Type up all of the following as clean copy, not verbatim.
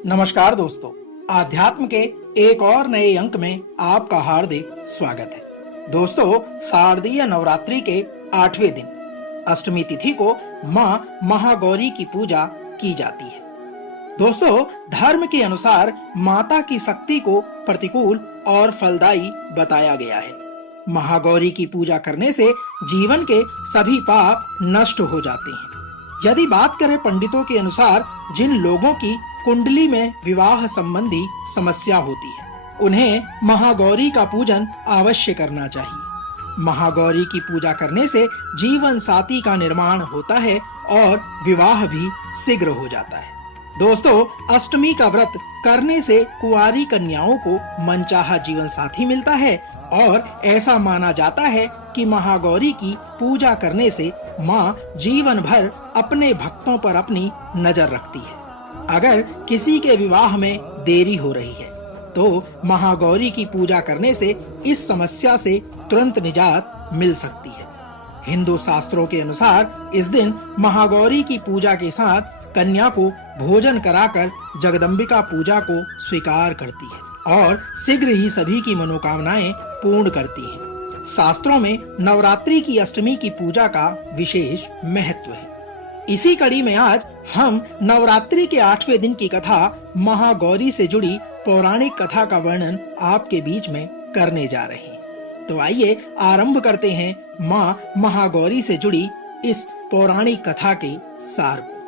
नमस्कार दोस्तों, आध्यात्म के एक और नए अंक में आपका हार्दिक स्वागत है। दोस्तों, शारदीय नवरात्रि के 8वें दिन अष्टमी तिथि को माँ महागौरी की पूजा की जाती है। दोस्तों, धर्म के अनुसार माता की शक्ति को प्रतिकूल और फलदायी बताया गया है। महागौरी की पूजा करने से जीवन के सभी पाप नष्ट हो जाते हैं। यदि बात करें पंडितों के अनुसार, जिन लोगों की कुंडली में विवाह संबंधी समस्या होती है, उन्हें महागौरी का पूजन अवश्य करना चाहिए। महागौरी की पूजा करने से जीवन साथी का निर्माण होता है और विवाह भी शीघ्र हो जाता है। दोस्तों, अष्टमी का व्रत करने से कुंवारी कन्याओं को मनचाहा जीवन साथी मिलता है और ऐसा माना जाता है कि महागौरी की पूजा करने से माँ जीवन भर अपने भक्तों पर अपनी नजर रखती है। अगर किसी के विवाह में देरी हो रही है तो महागौरी की पूजा करने से इस समस्या से तुरंत निजात मिल सकती है। हिंदू शास्त्रों के अनुसार इस दिन महागौरी की पूजा के साथ कन्या को भोजन कराकर जगदम्बिका पूजा को स्वीकार करती है और शीघ्र ही सभी की मनोकामनाएं पूर्ण करती हैं। शास्त्रों में नवरात्रि की अष्टमी की पूजा का विशेष महत्व है। इसी कड़ी में आज हम नवरात्रि के 8वें दिन की कथा महागौरी से जुड़ी पौराणिक कथा का वर्णन आपके बीच में करने जा रहे हैं। तो आइए आरंभ करते हैं माँ महागौरी से जुड़ी इस पौराणिक कथा के सार को।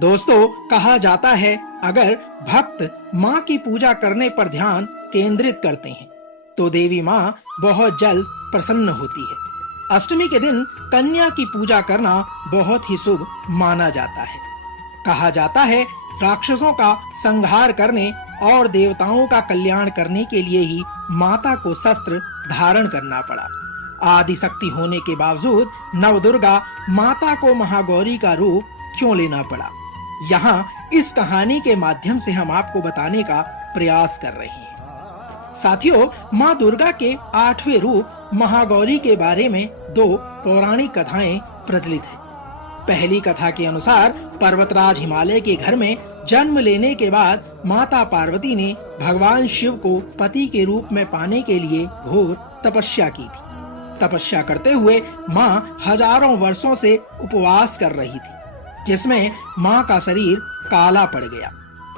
दोस्तों, कहा जाता है, अगर भक्त माँ की पूजा करने पर ध्यान केंद्रित करते हैं तो देवी माँ बहुत जल्द प्रसन्न होती है। अष्टमी के दिन कन्या की पूजा करना बहुत ही शुभ माना जाता है। कहा जाता है, राक्षसों का संहार करने और देवताओं का कल्याण करने के लिए ही माता को शस्त्र धारण करना पड़ा। आदि शक्ति होने के बावजूद नवदुर्गा माता को महागौरी का रूप क्यों लेना पड़ा, यहाँ इस कहानी के माध्यम से हम आपको बताने का प्रयास कर रहे हैं। साथियों, माँ दुर्गा के 8वें रूप महागौरी के बारे में 2 पौराणिक कथाएं प्रचलित हैं। पहली कथा के अनुसार पर्वतराज हिमालय के घर में जन्म लेने के बाद माता पार्वती ने भगवान शिव को पति के रूप में पाने के लिए घोर तपस्या की थी। तपस्या करते हुए माँ हजारों वर्षों से उपवास कर रही थी, जिसमें माँ का शरीर काला पड़ गया।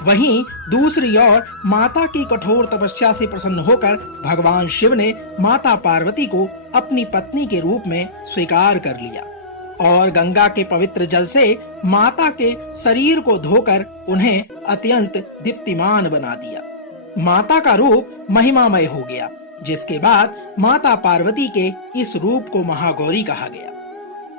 वहीं दूसरी ओर माता की कठोर तपस्या से प्रसन्न होकर भगवान शिव ने माता पार्वती को अपनी पत्नी के रूप में स्वीकार कर लिया और गंगा के पवित्र जल से माता के शरीर को धोकर उन्हें अत्यंत दीप्तिमान बना दिया। माता का रूप महिमामय हो गया, जिसके बाद माता पार्वती के इस रूप को महागौरी कहा गया।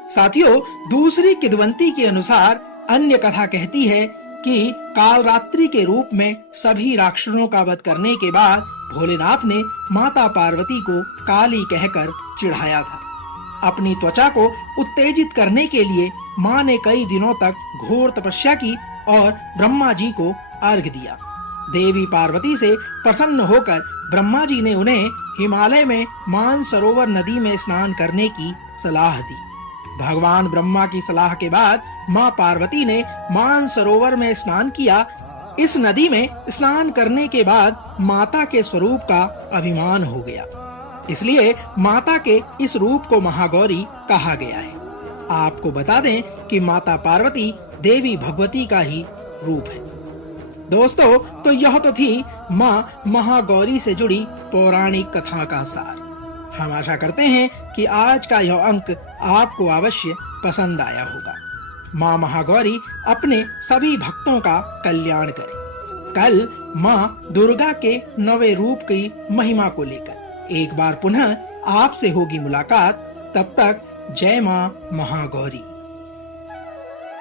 साथियों, दूसरी किदवंती के अनुसार अन्य कथा कहती है कि कालरात्रि के रूप में सभी राक्षसों का वध करने के बाद भोलेनाथ ने माता पार्वती को काली कहकर चिढ़ाया था। अपनी त्वचा को उत्तेजित करने के लिए माँ ने कई दिनों तक घोर तपस्या की और ब्रह्मा जी को अर्घ्य दिया। देवी पार्वती से प्रसन्न होकर ब्रह्मा जी ने उन्हें हिमालय में मानसरोवर नदी में स्नान करने की सलाह दी। भगवान ब्रह्मा की सलाह के बाद माँ पार्वती ने मानसरोवर में स्नान किया। इस नदी में स्नान करने के बाद माता के स्वरूप का अभिमान हो गया, इसलिए माता के इस रूप को महागौरी कहा गया है। आपको बता दें कि माता पार्वती देवी भगवती का ही रूप है। दोस्तों, तो यह तो थी माँ महागौरी से जुड़ी पौराणिक कथा का सार। हम आशा करते हैं कि आज का यह अंक आपको अवश्य पसंद आया होगा। माँ महागौरी अपने सभी भक्तों का कल्याण करे। कल माँ दुर्गा के 9वें रूप की महिमा को लेकर एक बार पुनः आपसे होगी मुलाकात। तब तक जय माँ महागौरी।